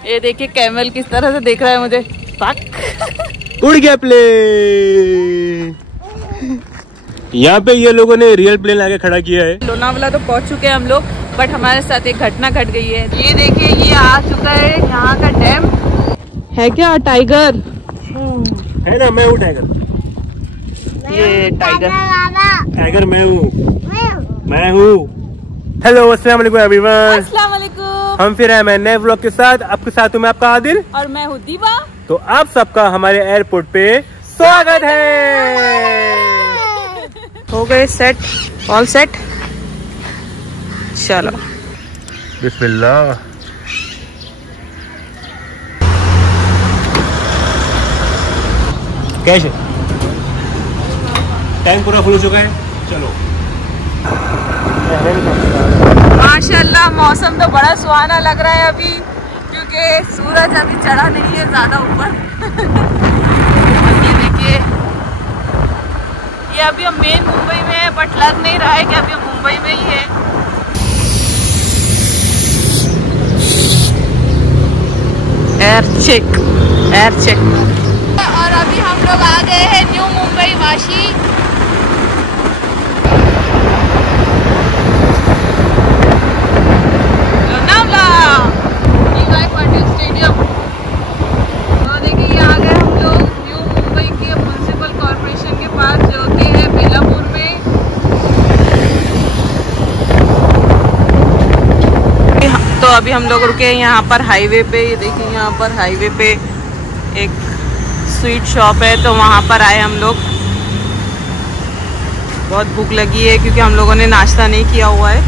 ये देखिए कैमल किस तरह से देख रहा है मुझे। उड़ गया प्लेन। यहाँ पे ये लोगों ने रियल प्लेन आके खड़ा किया है। लोनावाला तो पहुँच चुके हैं हम लोग, बट हमारे साथ एक घटना घट गई है। ये देखिए ये आ चुका है यहाँ का डैम है। क्या टाइगर है ना? मैं हूँ टाइगर। ये टाइगर मैं हूँ। हेलो अस्सलाम वालेकुम एवरीवन। अस्सलाम वालेकुम। हम फिर हैं मैं नए व्लॉग के साथ। आपके साथ हूँ मैं आपका आदिल और मैं हूँ दीवा। तो आप सबका हमारे एयरपोर्ट पे स्वागत है। हो गए सेट, ऑल सेट। चलो बिस्मिल्लाह। कैश टाइम पूरा फुल हो चुका है। चलो माशाल्लाह मौसम तो बड़ा सुहाना लग रहा है अभी, क्योंकि सूरज अभी चढ़ा नहीं है ज्यादा ऊपर। ये देखिए ये अभी हम मेन मुंबई में है, बट लग नहीं रहा है कि अभी हम मुंबई में ही है। Air check. और अभी हम लोग आ गए हैं न्यू मुंबई वाशी। लोनावला पटेल स्टेडियम। तो देखिए ये आ गए हम लोग न्यू मुंबई के म्युनिसिपल कॉर्पोरेशन के पास, जो कि है बेलापुर में। तो अभी हम लोग रुके हैं यहाँ पर हाईवे पे। ये देखिए यहाँ पर हाईवे पे एक स्वीट शॉप है, तो वहाँ पर आए हम लोग। बहुत भूख लगी है क्योंकि हम लोगों ने नाश्ता नहीं किया हुआ है।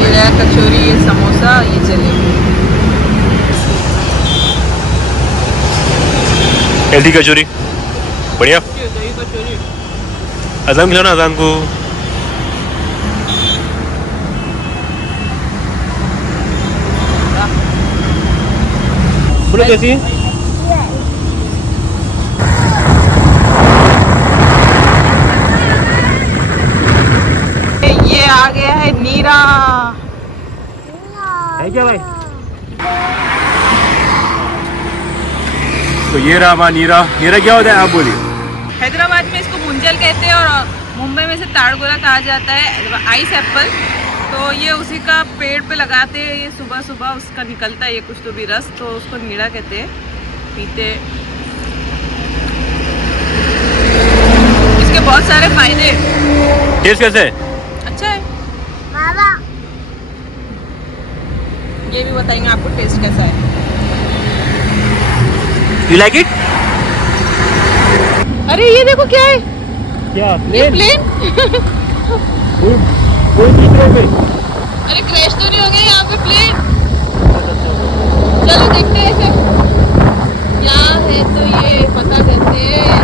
ये रहा कचौरी, ये समोसा, ये जलेबी। हेल्दी कचौरी बढ़िया। दही कचौरी। अजान खिलाना अजान को। बोलो कैसी है? ये आ गया है नीरा। है क्या भाई? तो ये रहा नीरा। नीरा क्या होता है आप बोलिए? हैदराबाद में इसको मुंजल कहते हैं और मुंबई में से ताड़गोला कहा जाता है, आइस एप्पल। तो ये उसी का पेड़ पे लगाते हैं। ये सुबह सुबह उसका निकलता है ये कुछ तो भी रस, तो उसको नीरा कहते हैं, पीते। इसके बहुत सारे फायदे। टेस्ट कैसे है? अच्छा है बाबा। ये भी बताएंगे आपको टेस्ट कैसा है। You like it? अरे ये देखो क्या है? क्या? ये प्लेन। अरे क्रैश तो नहीं हो गया यहाँ पे प्लेन? चलो देखते हैं फिर क्या है। तो ये पता करते हैं।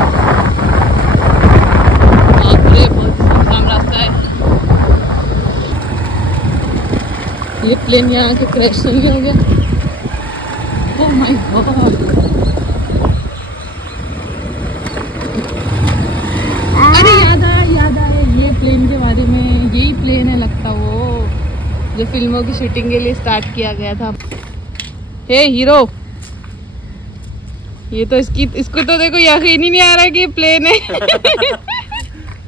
बहुत सुनसान रास्ता है। ये प्लेन यहाँ आके क्रैश तो नहीं हो गया? Oh my God. अरे याद आया ये प्लेन के बारे में। यही प्लेन है लगता वो, जो फिल्मों की शूटिंग के लिए स्टार्ट किया गया था। हे हीरो, ये तो इसको तो देखो यकीन ही नहीं आ रहा है कि ये प्लेन है।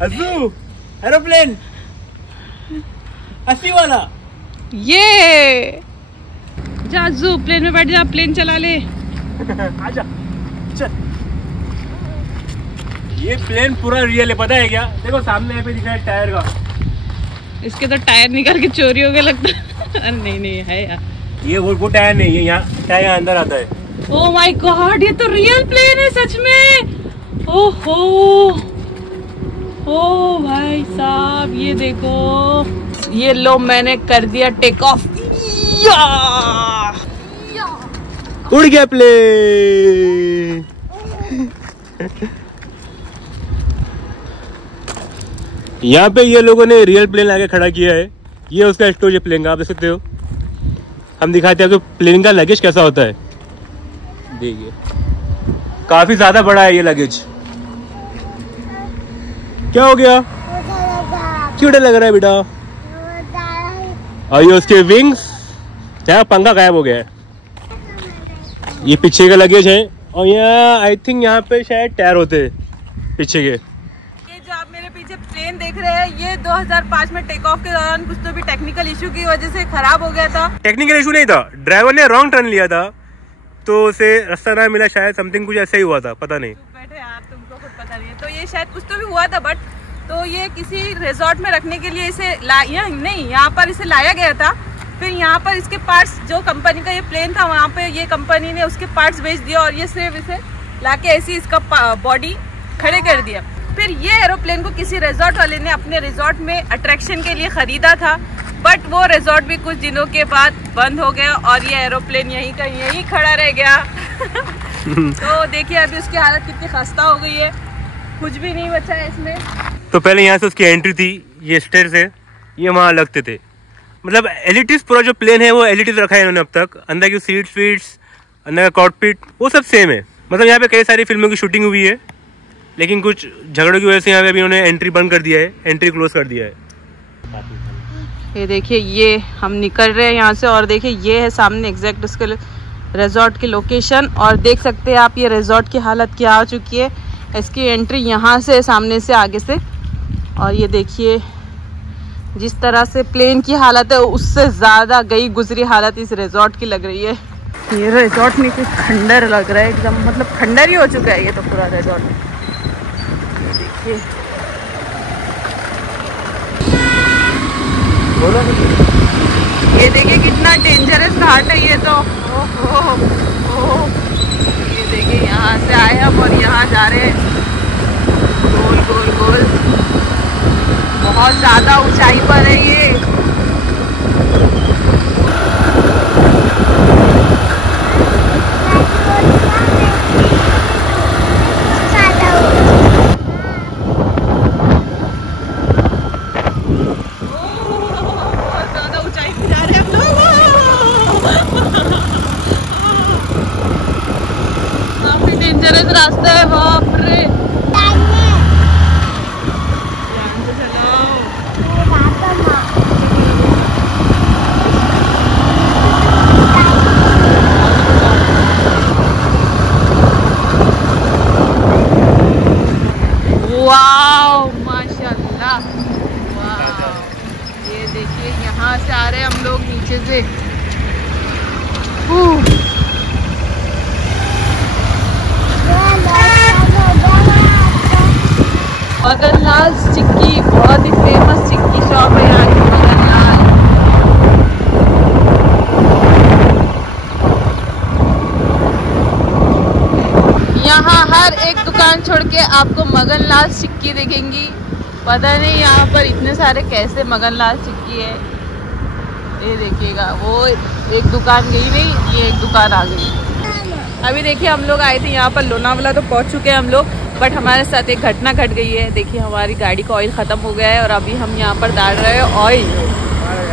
अज़ू, एरोप्लेन, अस्सी वाला। ये जा अज़ू, प्लेन में बैठ जा, प्लेन चला ले। आजा चल। ये प्लेन पूरा रियल है, पता है क्या? देखो सामने यहाँ पे दिखा है टायर का। इसके तो टायर निकाल के चोरी हो गया लगता है। नहीं है यार। ये वो टायर नहीं है, यहाँ टायर यहाँ अंदर आता है। ओह माय गॉड, ये तो रियल प्लेन है सच में। ओहो, ओ भाई साहब ये देखो। ये लो मैंने कर दिया टेक ऑफ। उड़ गया प्लेन। यहाँ पे ये लोगों ने रियल प्लेन आके खड़ा किया है। ये उसका स्टोरेज है प्लेन का, आप देख सकते हो। हम दिखाते हैं आपको प्लेन का लगेज कैसा होता है। देखिए काफी ज्यादा बड़ा है ये लगेज। क्या हो गया? क्यों डर लग रहा है बेटा? और ये उसके विंग्स, जहाँ पंखा गायब हो गया है। ये पीछे का लगेज है और यहाँ आई थिंक यहाँ पे शायद टायर होते हैं पीछे के। ये जो आप मेरे पीछे प्लेन देख रहे हैं ये 2005 में टेक ऑफ के दौरान कुछ तो भी टेक्निकल इशू की वजह से खराब हो गया था। टेक्निकल इशू नहीं था, ड्राइवर ने रॉन्ग टर्न लिया था तो उसे रास्ता ना मिला, शायद समथिंग कुछ ऐसा ही हुआ था, पता नहीं। बैठे यार, तुमको खुद पता नहीं है। तो ये शायद कुछ तो भी हुआ था, बट तो ये किसी रिजॉर्ट में रखने के लिए इसे यहाँ पर इसे लाया गया था। फिर यहाँ पर इसके पार्ट्स, जो कंपनी का ये प्लेन था वहाँ पे ये कंपनी ने उसके पार्ट्स बेच दिया और ये सिर्फ इसे लाके ऐसे इसका बॉडी खड़े कर दिया। फिर ये एरोप्लेन को किसी रिजॉर्ट वाले ने अपने रिजॉर्ट में अट्रैक्शन के लिए खरीदा था, बट वो रिजॉर्ट भी कुछ दिनों के बाद बंद हो गया और ये एरोप्लेन यहीं का यहीं खड़ा रह गया। तो देखिए अभी उसकी हालत कितनी खस्ता हो गई है, कुछ भी नहीं बचा है इसमें। तो पहले यहाँ से उसकी एंट्री थी, ये स्टेयर्स है, ये वहाँ लगते थे। मतलब एलिटिस पूरा जो प्लेन है वो एलिटिस रखा है इन्होंने अब तक। अंदर की सीट्स वीट्स, अंदर का कॉकपिट वो सब सेम है। मतलब यहाँ पे कई सारी फिल्मों की शूटिंग हुई है, लेकिन कुछ झगड़ों की वजह से यहाँ पे अभी इन्होंने एंट्री बंद कर दिया है, एंट्री क्लोज कर दिया है। ये देखिए ये हम निकल रहे हैं यहाँ से और देखिए ये है सामने एग्जैक्ट उसके रिजॉर्ट की लोकेशन। और देख सकते हैं आप ये रिजॉर्ट की हालत क्या हो चुकी है। इसकी एंट्री यहाँ से सामने से आगे से, और ये देखिए जिस तरह से प्लेन की हालत है उससे ज़्यादा गई गुजरी हालत इस रिजॉर्ट की लग रही है। ये रिजॉर्ट में कुछ खंडर लग रहा है एकदम, मतलब खंडर ही हो चुका है ये तो पूरा रिजॉर्ट। ये देखिए ये देखिए कितना डेंजरस घाट है ये तो। ये देखिए यहाँ से आए हम और यहाँ जा रहे हैं गोल गोल गोल, बहुत ज़्यादा ऊंचाई पर है ये। डेंजरस रास्ता है, बाप रे। वाओ माशाल्लाह, वाओ। ये देखिए यहाँ से आ रहे हैं हम लोग नीचे से। मगनलाल चिक्की बहुत ही फेमस चिक्की शॉप है यहाँ की, मगनलाल। यहाँ हर एक दुकान छोड़ के आपको मगनलाल चिक्की दिखेंगी। पता नहीं यहाँ पर इतने सारे कैसे मगनलाल चिक्की है। ये देखिएगा वो एक दुकान गई नहीं, ये एक दुकान आ गई। अभी देखिए हम लोग आए थे यहाँ पर लोनावाला, तो पहुँच चुके हैं हम लोग, बट हमारे साथ एक घटना घट गई है। देखिए हमारी गाड़ी का ऑयल ख़त्म हो गया है और अभी हम यहाँ पर डाल रहे हैं ऑयल।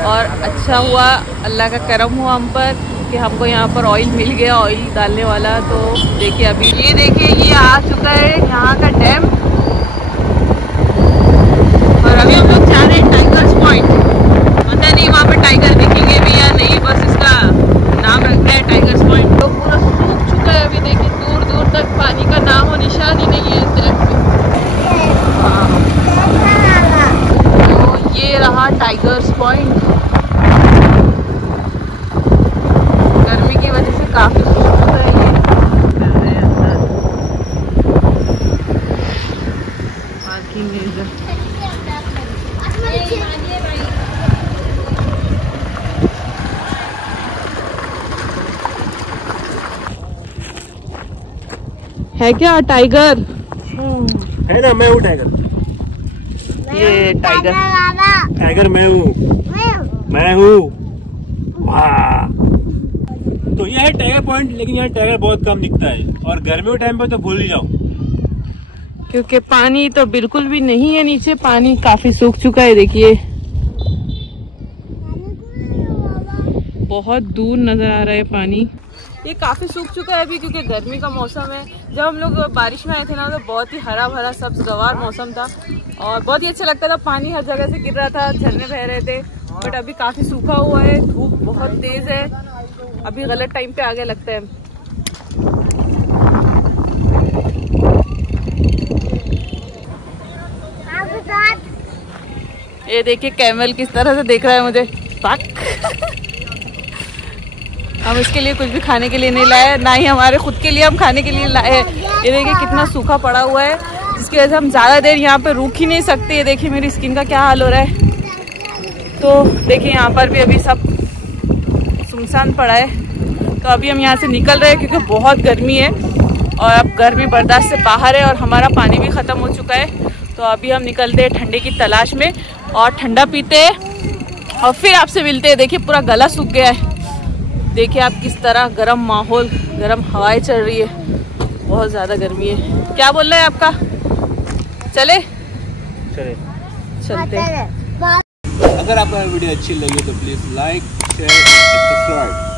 और अच्छा हुआ, अल्लाह का करम हुआ हम पर कि हमको यहाँ पर ऑयल मिल गया, ऑयल डालने वाला। तो देखिए अभी ये देखिए ये आ चुका है यहाँ का डैम, और अभी हम लोग जा रहे हैं टाइगर्स पॉइंट। पता नहीं वहाँ पर टाइगर दिखेंगे भी या नहीं, बस इसका नाम रख दिया है टाइगर्स पॉइंट। तो पूरा सूख चुका है, अभी देखिए दूर दूर तक पानी का नाम और निशान ही नहीं है इस डैम पे। तो ये रहा टाइगर्स पॉइंट। गर्मी की वजह से काफी सूख है ये। पार्किंग एरिया है क्या टाइगर? है ना, मैं हूँ टाइगर। ये टाइगर मैं हूँ। वाह। तो ये है टाइगर पॉइंट, लेकिन यहाँ टाइगर बहुत कम दिखता है और गर्मियों टाइम पे तो भूल ही जाओ, क्योंकि पानी तो बिल्कुल भी नहीं है नीचे, पानी काफी सूख चुका है। देखिए बहुत दूर नजर आ रहा है पानी, ये काफी सूख चुका है अभी क्योंकि गर्मी का मौसम है। जब हम लोग बारिश में आए थे ना तो बहुत ही हरा भरा सब्ज़गवार मौसम था और बहुत ही अच्छा लगता था, पानी हर जगह से गिर रहा था, झरने बह रहे थे। बट अभी काफी सूखा हुआ है, धूप बहुत तेज है, अभी गलत टाइम पे आ गया लगता है। ये देखिए कैमल किस तरह से देख रहा है मुझे। हम इसके लिए कुछ भी खाने के लिए नहीं लाए, ना ही हमारे खुद के लिए हम खाने के लिए लाए। ये देखिए कितना सूखा पड़ा हुआ है, जिसकी वजह से हम ज़्यादा देर यहाँ पे रुक ही नहीं सकते। ये देखिए मेरी स्किन का क्या हाल हो रहा है। तो देखिए यहाँ पर भी अभी सब सुनसान पड़ा है। तो अभी हम यहाँ से निकल रहे हैं क्योंकि बहुत गर्मी है और अब गर्मी बर्दाश्त से बाहर है और हमारा पानी भी ख़त्म हो चुका है। तो अभी हम निकलते हैं ठंडे की तलाश में और ठंडा पीते हैं और फिर आपसे मिलते हैं। देखिए पूरा गला सूख गया है। देखिए आप किस तरह गर्म माहौल, गर्म हवाएं चल रही है, बहुत ज़्यादा गर्मी है। क्या बोल रहे हैं आपका? चले चलते हैं। अगर आपको वीडियो अच्छी लगी तो प्लीज़ लाइक, शेयर, सब्सक्राइब।